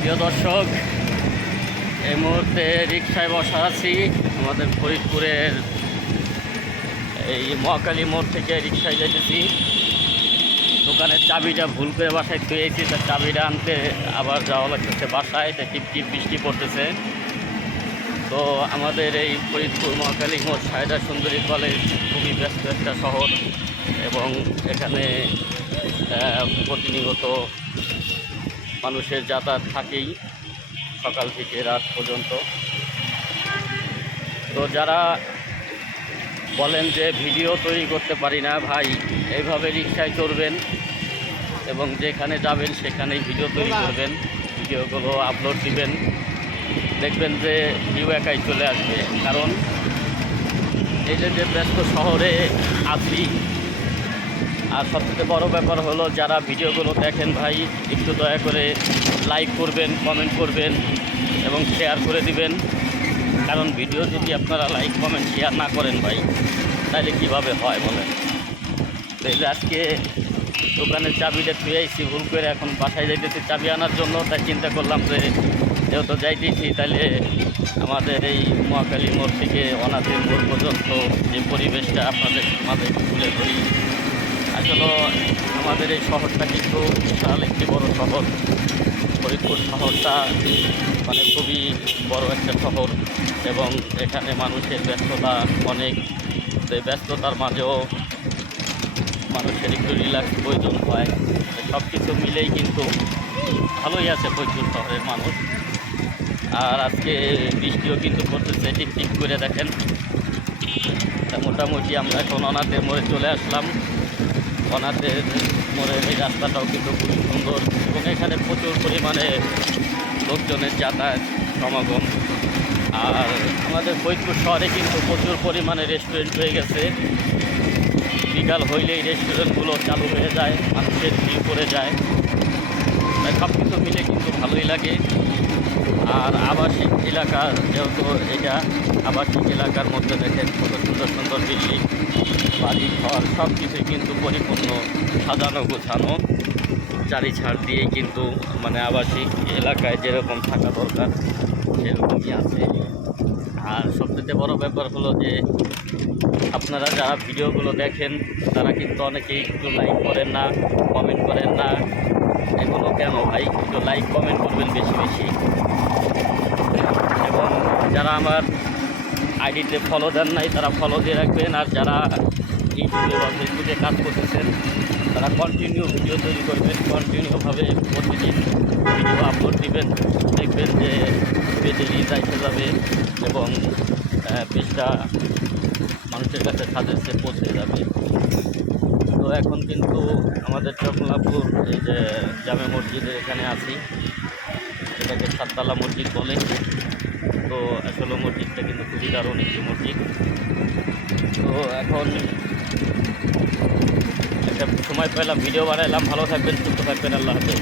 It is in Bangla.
প্রিয় দর্শক, এই মুহূর্তে রিকশায় বসা আছি। আমাদের ফরিদপুরের এই মহাকালী মোড় থেকে রিকশায় যাইতেছি। দোকানের চাবিটা ভুল করে বাসায় থুয়েছি, তার চাবিটা আনতে আবার যাওয়া লাগতেছে বাসায়। তা টিপ টিপ বৃষ্টি পড়তেছে। তো আমাদের এই ফরিদপুর মহাকালী মোড় সায়দা সুন্দরী কলেজ খুবই ব্যস্ত একটা শহর, এবং এখানে প্রতিনিয়ত মানুষের যাতায়াত থাকেই সকাল থেকে রাত পর্যন্ত। তো যারা বলেন যে ভিডিও তৈরি করতে পারি না, ভাই এইভাবে রিকশায় চড়বেন এবং যেখানে যাবেন সেখানেই ভিডিও তৈরি করবেন, ভিডিওগুলো আপলোড দিবেন, দেখবেন যে ভিউ একাই চলে আসবে। কারণ এই যে ব্যস্ত শহরে আছি, আর সবথেকে বড় ব্যাপার হলো যারা ভিডিওগুলো দেখেন ভাই একটু দয়া করে লাইক করবেন, কমেন্ট করবেন এবং শেয়ার করে দিবেন। কারণ ভিডিও যদি আপনারা লাইক কমেন্ট শেয়ার না করেন ভাই, তাহলে কীভাবে হয় বলেন। এই যে আজকে দোকানের চাবিটা থুয়ে আইছি ভুল করে, এখন বাসায় যাইতেছি চাবি আনার জন্য। তাই চিন্তা করলাম যে যেহেতু যাইতেছি, তাহলে আমাদের এই মহাকালী মোড় থেকে অনাথের মোড় পর্যন্ত যে পরিবেশটা আপনাদের মাঝে তুলে ধরি। আসলে আমাদের এই শহরটা কিন্তু বিশাল একটি বড় শহর। ফরিদপুর শহরটা মানে খুবই বড় একটা শহর, এবং এখানে মানুষের ব্যস্ততা অনেক। এই ব্যস্ততার মাঝেও মানুষের একটু রিল্যাক্স প্রয়োজন হয়। সব কিছু মিলেই কিন্তু ভালোই আছে ফরিদপুর শহরের মানুষ। আর আজকে বৃষ্টিও কিন্তু করতেছে টিপ টিপ করে, দেখেন। মোটামুটি আমরা এখন অনাথের মোড়ে চলে আসলাম। অনাথের মোড়ের এই রাস্তাটাও কিন্তু খুবই সুন্দর, এবং এখানে প্রচুর পরিমাণে লোকজনের যাতায়াত সমাগম। আর আমাদের ফরিদপুর শহরে কিন্তু প্রচুর পরিমাণে রেস্টুরেন্ট হয়ে গেছে। বিকাল হইলেই রেস্টুরেন্টগুলো চালু হয়ে যায়, মানুষের ভিড় পড়ে যায়। তাই সব কিছু মিলে কিন্তু ভালোই লাগে। আর আবাসিক এলাকার, যেহেতু এটা আবাসিক এলাকার মধ্যে দেখেন কত সুন্দর সুন্দর বিল্ডিং, বাড়ি ঘর সব কিছুই কিন্তু পরিপূর্ণ সাজানো গোছানো, চারি ছাড় দিয়েই কিন্তু মানে আবাসিক এলাকায় যেরকম থাকা দরকার সেরকমই আছে। আর সবচেয়ে বড় ব্যাপার হলো যে আপনারা যারা ভিডিওগুলো দেখেন তারা কিন্তু অনেকেই একটু লাইক করেন না, কমেন্ট করেন না। এগুলো কেন ভাই? একটু লাইক কমেন্ট করবেন বেশি বেশি, এবং যারা আমার আইডিতে ফলো দেন নাই তারা ফলো দিয়ে রাখবেন। আর যারা ইউটিউবে বা ফেসবুকে কাজ করতেছেন তারা কন্টিনিউ ভিডিও তৈরি করবেন, কন্টিনিউভাবে প্রতিদিন ভিডিও আপলোড দিবেন। দেখবেন যে পেজে রিচ এসে যাবে এবং পেজটা মানুষের কাছে সাজেস্টে পৌঁছে যাবে। তো এখন কিন্তু আমাদের চকলাপুর এই যে জামে মসজিদের এখানে আছি, এটাকে সাততলা মসজিদ বলে। তো আসলে মসজিদটা কিন্তু খুবই দারুণ একটি মসজিদ। তো এখন একটা সময় পেলাম, ভিডিও বানাইলাম। ভালো থাকবেন, সুস্থ থাকবেন, আল্লাহ হাফেজ।